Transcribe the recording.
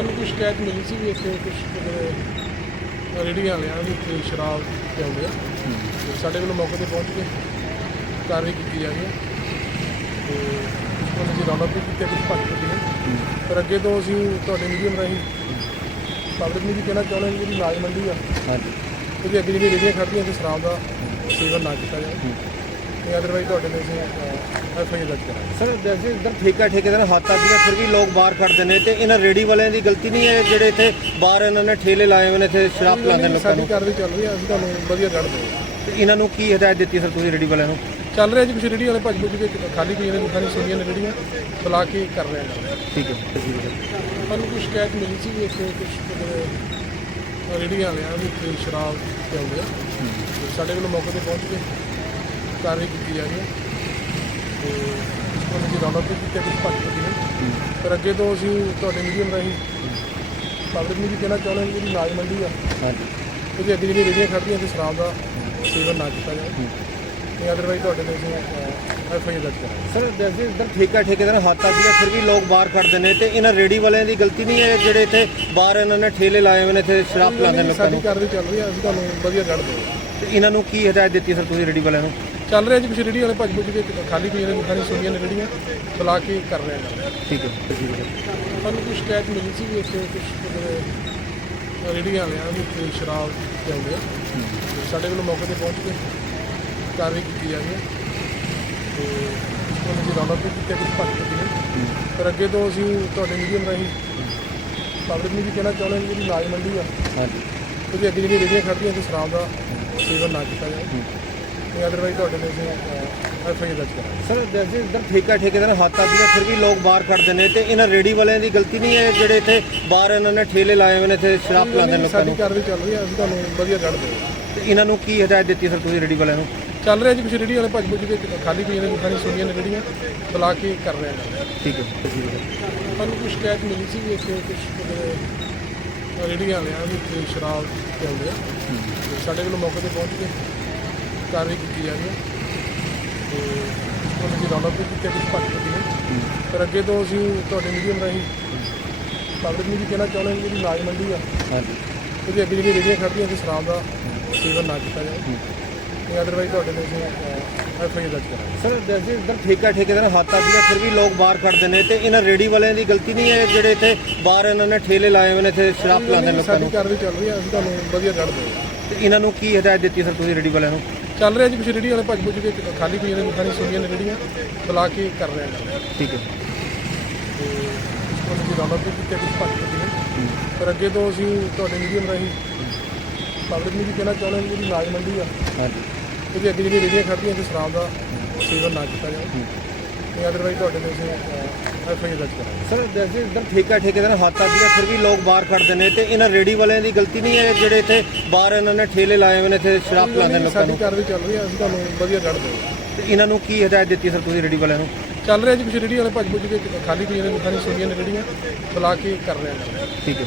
ਸਾਨੂੰ ਕੁਝ ਸ਼ਿਕਾਇਤ ਮਿਲੀ ਸੀ ਵੀ ਇੱਥੇ ਕੁਝ ਰੇਹੜੀਆਂ ਵਾਲਿਆਂ ਦੀ ਇੱਥੇ ਸ਼ਰਾਬ ਪਿਆਉਂਦੇ ਆ। ਤੇ ਸਾਡੇ ਵੱਲੋਂ ਮੌਕੇ ਤੇ ਪਹੁੰਚ ਕੇ ਕਾਰਵਾਈ ਕੀਤੀ ਜਾ ਰਹੀ ਹੈ। ਤੇ ਉਹਨਾਂ ਦੀ ਰੌਲਾ ਵੀ ਕੀਤੀ ਕੁਝ ਭੱਜ ਹੈ ਪਰ ਅੱਗੇ ਤੋਂ ਅਸੀਂ ਤੁਹਾਡੇ ਮੀਡੀਅਮ ਰਾਹੀਂ ਪਬਲਿਕ ਨੂੰ ਵੀ ਕਹਿਣਾ ਚਾਹੁੰਦੇ ਹਾਂ ਕਿ ਜਿਹੜੀ ਨਾਜ ਮੰਡੀ ਆ ਹਾਂਜੀ। ਉਹਦੀ ਅੱਗੇ ਜਿਹੜੀ ਰੇਹੜੀਆਂ ਖੜਦੀਆਂ ਤੇ ਸ਼ਰਾਬ ਦਾ ਸੇਵਨ ਨਾ ਕੀਤਾ ਜਾਏ ਤੇ ਅਦਰਵਾਈਜ਼ ਤੁਹਾਡੇ ਤੇ ਅਸੀਂ ਐਫ ਆਈ ਆਰ ਦਰਜ ਕਰਾਂਗੇ ਸਰ ਜੈਸੇ ਇਧਰ ਠੇਕਾ ਠੇਕੇਦਾਰ ਹੱਥ ਆ ਗਿਆ ਫਿਰ ਵੀ ਲੋਕ ਬਾਹਰ ਖੜਦੇ ਨੇ ਤੇ ਇਹਨਾਂ ਰੇੜੀ ਵਾਲਿਆਂ ਦੀ ਗਲਤੀ ਨਹੀਂ ਹੈ ਜਿਹੜੇ ਇੱਥੇ ਬਾਹਰ ਇਹਨਾਂ ਨੇ ਠੇਲੇ ਲਾਏ ਹੋਏ ਨੇ ਇੱਥੇ ਸ਼ਰਾਬ ਪਿਲਾਉਂਦੇ ਨੇ ਲੋਕਾਂ ਸਾਡੀ ਨੂੰ? ਕਾਰਵਾਈ ਚੱਲ ਰਹੀ ਹੈ ਅਸੀਂ ਤੁਹਾਨੂੰ ਵਧੀਆ ਜੜ ਦੇਵਾਂਗੇ ਤੇ ਇਹਨਾਂ ਨੂੰ ਕੀ ਹਦਾਇਤ ਦਿੱਤੀ ਸਰ ਤੁਸੀਂ ਰੇੜੀ ਵਾਲਿਆਂ ਨੂੰ? ਚੱਲ ਰਿਹਾ ਜੀ ਕੁਛ ਰੇਹੜੀ ਵਾਲੇ ਭੱਜ ਭੁੱਜ ਕੇ ਖਾਲੀ ਪਈਆਂ ਨੇ ਦੁਕਾਨਾਂ ਸੁਣੀਆਂ ਨੇ ਰੇਹੜੀਆਂ ਬੁਲਾ ਕੇ ਕਰ ਰਹੇ ਨੇ। ਠੀਕ ਹੈ। ਠੀਕ ਸਾਨੂੰ ਕੁਝ ਸ਼ਿਕਾਇਤ ਮਿਲੀ ਸੀ ਵੀ ਇੱਥੇ ਕੁਝ ਰੇਹੜੀਆਂ ਵਾਲਿਆਂ ਦੀ ਇੱਥੇ ਸ਼ਰਾਬ ਪਿਆਉਂਦੇ ਆ। ਸਾਡੇ ਵੱਲੋਂ ਮੌਕੇ ਤੇ ਪਹੁੰਚ ਕੇ ਕਾਰਵਾਈ ਕੀਤੀ ਜਾ ਰਹੀ ਹੈ। ਤੇ ਉਹਨਾਂ ਦੀ ਰੌਲਾ ਵੀ ਕੀਤੀ ਕੁਝ ਭੱਜ ਚੁੱਕੀ ਹੈ। ਪਰ ਅੱਗੇ ਤੋਂ ਅਸੀਂ ਤੁਹਾਡੇ ਮੀਡੀਅਮ ਰਾਹੀਂ ਪਬਲਿਕ ਨੂੰ ਵੀ ਕਹਿਣਾ ਚਾਹੁੰਦੇ ਹਾਂ ਕਿ ਜਿਹੜੀ ਨਾਜ ਮੰਡੀ ਆ। ਹਾਂਜੀ। ਉਹਦੀ ਅੱਗੇ ਜਿਹੜੀ ਰੇਹੜੀਆਂ ਖੜਦੀਆਂ ਤੇ ਸ਼ਰਾਬ ਦਾ ਸੇਵਨ ਨਾ ਕੀਤਾ ਜਾਏ ਤੇ ਅਦਰਵਾਈਜ਼ ਤੁਹਾਡੇ ਤੇ ਅਸੀਂ ਐਫ ਆਈ ਆਰ ਦਰਜ ਕਰਾਂਗੇ। ਸਰ ਜੈਸੇ ਇਧਰ ਠੇਕਾ ਠੇਕੇਦਾਰ ਹੱਥ ਆ ਗਿਆ ਫਿਰ ਵੀ ਲੋਕ ਬਾਹਰ ਖੜਦੇ ਨੇ ਤੇ ਇਹਨਾਂ ਰੇੜੀ ਵਾਲਿਆਂ ਦੀ ਗਲਤੀ ਨਹੀਂ ਹੈ ਜਿਹੜੇ ਇੱਥੇ ਬਾਹਰ ਇਹਨਾਂ ਨੇ ਠੇਲੇ ਲਾਏ ਹੋਏ ਨੇ ਇੱਥੇ ਸ਼ਰਾਬ ਪਿਲਾਉਂਦੇ ਨੇ ਲੋਕਾਂ ਸਾਡੀ ਨੂੰ? ਕਾਰਵਾਈ ਚੱਲ ਰਹੀ ਹੈ ਅਸੀਂ ਤੁਹਾਨੂੰ ਵਧੀਆ ਜੜ ਦੇਵਾਂਗੇ। ਤੇ ਇਹਨਾਂ ਨੂੰ ਕੀ ਹਦਾਇਤ ਦਿੱਤੀ ਸਰ ਤੁਸੀਂ ਰੇੜੀ ਵਾਲਿਆਂ ਨੂੰ? ਚੱਲ ਰਿਹਾ ਜੀ ਕੁਛ ਰੇਹੜੀ ਵਾਲੇ ਭੱਜ ਭੁੱਜ ਕੇ ਖਾਲੀ ਪਈਆਂ ਨੇ ਦੁਕਾਨਾਂ ਸੁਣੀਆਂ ਨੇ ਰੇਹੜੀਆਂ ਬੁਲਾ ਕੇ ਕਰ ਰਹੇ ਨੇ। ਠੀਕ ਹੈ ਠੀਕ ਹੈ। ਸਾਨੂੰ ਕੁਝ ਸ਼ਿਕਾਇਤ ਮਿਲੀ ਸੀ ਵੀ ਇੱਥੇ ਕੁਝ ਰੇਹੜੀਆਂ ਵਾਲਿਆਂ ਦੀ ਇੱਥੇ ਸ਼ਰਾਬ ਪਿਆਉਂਦੇ ਆ। ਤੇ ਸਾਡੇ ਵੱਲੋਂ ਮੌਕੇ ਤੇ ਪਹੁੰਚ ਕੇ ਕਾਰਵਾਈ ਕੀਤੀ ਜਾ ਰਹੀ ਹੈ। ਤੇ ਉਹਨਾਂ ਦੀ ਰੌਲਾ ਵੀ ਕੀਤੀ ਕੁਝ ਭੱਜ ਹੈ ਪਰ ਅੱਗੇ ਤੋਂ ਅਸੀਂ ਤੁਹਾਡੇ ਮੀਡੀਅਮ ਰਾਹੀਂ ਪਬਲਿਕ ਨੂੰ ਵੀ ਕਹਿਣਾ ਚਾਹੁੰਦੇ ਹਾਂ ਕਿ ਜਿਹੜੀ ਨਾਜ ਮੰਡੀ ਆ ਹਾਂਜੀ। ਉਹਦੀ ਅੱਗੇ ਜਿਹੜੀ ਰੇਹੜੀਆਂ ਖੜਦੀਆਂ ਤੇ ਸ਼ਰਾਬ ਦਾ ਸੇਵਨ ਨਾ ਕੀਤਾ ਤੇ ਅਦਰਵਾਈਜ਼ ਤੁਹਾਡੇ ਤੇ ਅਸੀਂ ਐਫ ਆਈ ਆਰ ਦਰਜ ਕਰਾਂਗੇ। ਸਰ ਜੈਸੇ ਇਧਰ ਠੇਕਾ ਠੇਕੇਦਾਰ ਹੱਥ ਆ ਗਿਆ ਫਿਰ ਵੀ ਲੋਕ ਬਾਹਰ ਖੜਦੇ ਨੇ ਤੇ ਇਹਨਾਂ ਰੇੜੀ ਵਾਲਿਆਂ ਦੀ ਗਲਤੀ ਨਹੀਂ ਹੈ ਜਿਹੜੇ ਇੱਥੇ ਬਾਹਰ ਇਹਨਾਂ ਨੇ ਠੇਲੇ ਲਾਏ ਹੋਏ ਨੇ ਇੱਥੇ ਸ਼ਰਾਬ ਪਿਲਾਉਂਦੇ ਨੇ ਲੋਕਾਂ ਸਾਡੀ ਨੂੰ? ਕਾਰਵਾਈ ਚੱਲ ਰਹੀ ਹੈ ਅਸੀਂ ਤੁਹਾਨੂੰ ਵਧੀਆ ਜੜ ਦੇਵਾਂਗੇ ਤੇ ਇਹਨਾਂ ਨੂੰ ਕੀ ਹਦਾਇਤ ਦਿੱਤੀ ਸਰ ਤੁਸੀਂ ਰੇੜੀ ਵਾਲਿਆਂ ਨੂੰ? ਚੱਲ ਰਿਹਾ ਜੀ ਕੁਛ ਰੇਹੜੀ ਵਾਲੇ ਭੱਜ ਭੁੱਜ ਕੇ ਖਾਲੀ ਪਈਆਂ ਨੇ ਦੁਕਾਨਾਂ ਸੁਣੀਆਂ ਨੇ ਰੇਹੜੀਆਂ ਬੁਲਾ ਕੇ ਕਰ ਰਹੇ ਨੇ। ਠੀਕ ਹੈ। ਸਾਨੂੰ ਕੁਝ ਸ਼ਿਕਾਇਤ ਮਿਲੀ ਸੀ ਵੀ ਇੱਥੇ ਕੁਝ ਰੇਹੜੀਆਂ ਵਾਲਿਆਂ ਇੱਥੇ ਸ਼ਰਾਬ ਪਿਆਉਂਦੇ ਆ? ਤੇ ਸਾਡੇ ਵੱਲੋਂ ਮੌਕੇ ਤੇ ਪਹੁੰਚ ਕੇ ਕਾਰਵਾਈ ਕੀਤੀ ਜਾ ਰਹੀ ਹੈ। ਤੇ ਉਹਨਾਂ ਦੀ ਰੌਲਾ ਵੀ ਕੀਤੀ ਕੁਝ ਭੱਜ ਚੁੱਕੀ ਹੈ। ਪਰ ਅੱਗੇ ਤੋਂ ਅਸੀਂ ਤੁਹਾਡੇ ਮੀਡੀਅਮ ਰਾਹੀਂ ਪਬਲਿਕ ਨੂੰ ਵੀ ਕਹਿਣਾ ਚਾਹੁੰਦੇ ਹਾਂ ਕਿ ਜਿਹੜੀ ਨਾਜ ਮੰਡੀ ਆ ਹਾਂਜੀ। ਉਹਦੀ ਅੱਗੇ ਜਿਹੜੀ ਰੇਹੜੀਆਂ ਖੜਦੀਆਂ ਤੇ ਸ਼ਰਾਬ ਦਾ ਸੇਵਨ ਨਾ ਕੀਤਾ ਜਾਏ। ਤੇ ਅਦਰਵਾਈਜ਼ ਤੁਹਾਡੇ ਤੇ ਅਸੀਂ ਐਫ ਆਈ ਆਰ ਦਰਜ ਕਰਾਂਗੇ। ਸਰ ਜੈਸੇ ਇਧਰ ਠੇਕਾ ਠੇਕੇਦਾਰ ਹੱਥ ਆ ਗਿਆ ਫਿਰ ਵੀ ਲੋਕ ਬਾਹਰ ਖੜਦੇ ਨੇ ਤੇ ਇਹਨਾਂ ਰੇੜੀ ਵਾਲਿਆਂ ਦੀ ਗਲਤੀ ਨਹੀਂ ਹੈ ਜਿਹੜੇ ਇੱਥੇ ਬਾਹਰ ਇਹਨਾਂ ਨੇ ਠੇਲੇ ਲਾਏ ਹੋਏ ਨੇ ਇੱਥੇ ਸ਼ਰਾਬ ਪਿਲਾਉਂਦੇ ਨੇ ਲੋਕਾਂ ਸਾਡੀ ਨੂੰ? ਕਾਰਵਾਈ ਚੱਲ ਰਹੀ ਹੈ ਅਸੀਂ ਤੁਹਾਨੂੰ ਵਧੀਆ ਜੜ ਦੇਵਾਂਗੇ ਤੇ ਇਹਨਾਂ ਨੂੰ ਕੀ ਹਦਾਇਤ ਦਿੱਤੀ ਸਰ ਤੁਸੀਂ ਰੇੜੀ ਵਾਲਿਆਂ ਨੂੰ? ਚੱਲ ਰਿਹਾ ਜੀ ਕੁਛ ਰੇਹੜੀ ਵਾਲੇ ਭੱਜ ਭੁੱਜ ਕੇ ਖਾਲੀ ਪਈਆਂ ਨੇ ਦੁਕਾਨਾਂ ਸੁਣੀਆਂ ਨੇ ਰੇਹੜੀਆਂ ਬੁਲਾ ਕੇ ਕਰ ਰਹੇ ਨੇ। ਠੀਕ ਹੈ। ਤੇ ਉਹਨਾਂ ਦੀ ਰੌਲਾ ਵੀ ਕੀਤੀ ਕੁਝ ਭੱਜ ਚੁੱਕੀ ਹੈ ਪਰ ਅੱਗੇ ਤੋਂ ਅਸੀਂ ਤੁਹਾਡੇ ਮੀਡੀਅਮ ਰਾਹੀਂ ਪਬਲਿਕ ਨੂੰ ਵੀ ਕਹਿਣਾ ਚਾਹੁੰਦੇ ਹਾਂ ਜਿਹੜੀ ਨਾਜ ਮੰਡੀ ਆ ਹਾਂਜੀ। ਉਹਦੀ ਅੱਗੇ ਜਿਹੜੀ ਰੇਹੜੀਆਂ ਖੜਦੀਆਂ ਤੇ ਸ਼ਰਾਬ ਦਾ ਸੇਵਨ ਨਾ ਕੀਤਾ ਜਾਏ ਤੇ ਅਦਰਵਾਈਜ਼ ਤੁਹਾਡੇ ਤੇ ਅਸੀਂ ਐਫ ਆਈ ਆਰ ਦਰਜ ਕਰਾਂਗੇ। ਸਰ ਜੈਸੇ ਇਧਰ ਠੇਕਾ ਠੇਕੇਦਾਰ ਹੱਥ ਆ ਗਿਆ ਫਿਰ ਵੀ ਲੋਕ ਬਾਹਰ ਖੜਦੇ ਨੇ ਤੇ ਇਹਨਾਂ ਰੇੜੀ ਵਾਲਿਆਂ ਦੀ ਗਲਤੀ ਨਹੀਂ ਹੈ ਜਿਹੜੇ ਇੱਥੇ ਬਾਹਰ ਇਹਨਾਂ ਨੇ ਠੇਲੇ ਲਾਏ ਹੋਏ ਨੇ ਇੱਥੇ ਸ਼ਰਾਬ ਪਿਲਾਉਂਦੇ ਨੇ ਲੋਕਾਂ ਸਾਡੀ ਨੂੰ ਕਾਰਵਾਈ ਚੱਲ ਰਹੀ ਹੈ ਅਸੀਂ ਤੁਹਾਨੂੰ ਵਧੀਆ ਜੜ ਦੇਵਾਂਗੇ। ਤੇ ਇਹਨਾਂ ਨੂੰ ਕੀ ਹਦਾਇਤ ਦਿੱਤੀ ਸਰ ਤੁਸੀਂ ਰੇੜੀ ਵਾਲਿਆਂ ਨੂੰ? ਚੱਲ ਰਿਹਾ ਜੀ ਕੁਛ ਰੇਹੜੀ ਵਾਲੇ ਭੱਜ ਭੁੱਜ ਕੇ ਖਾਲੀ ਪਈਆਂ ਨੇ ਦੁਕਾਨਾਂ ਸੁਣੀਆਂ ਨੇ ਰੇਹੜੀਆਂ ਬੁਲਾ ਕੇ ਕਰ ਰਹੇ ਨੇ। ਠੀਕ ਹੈ।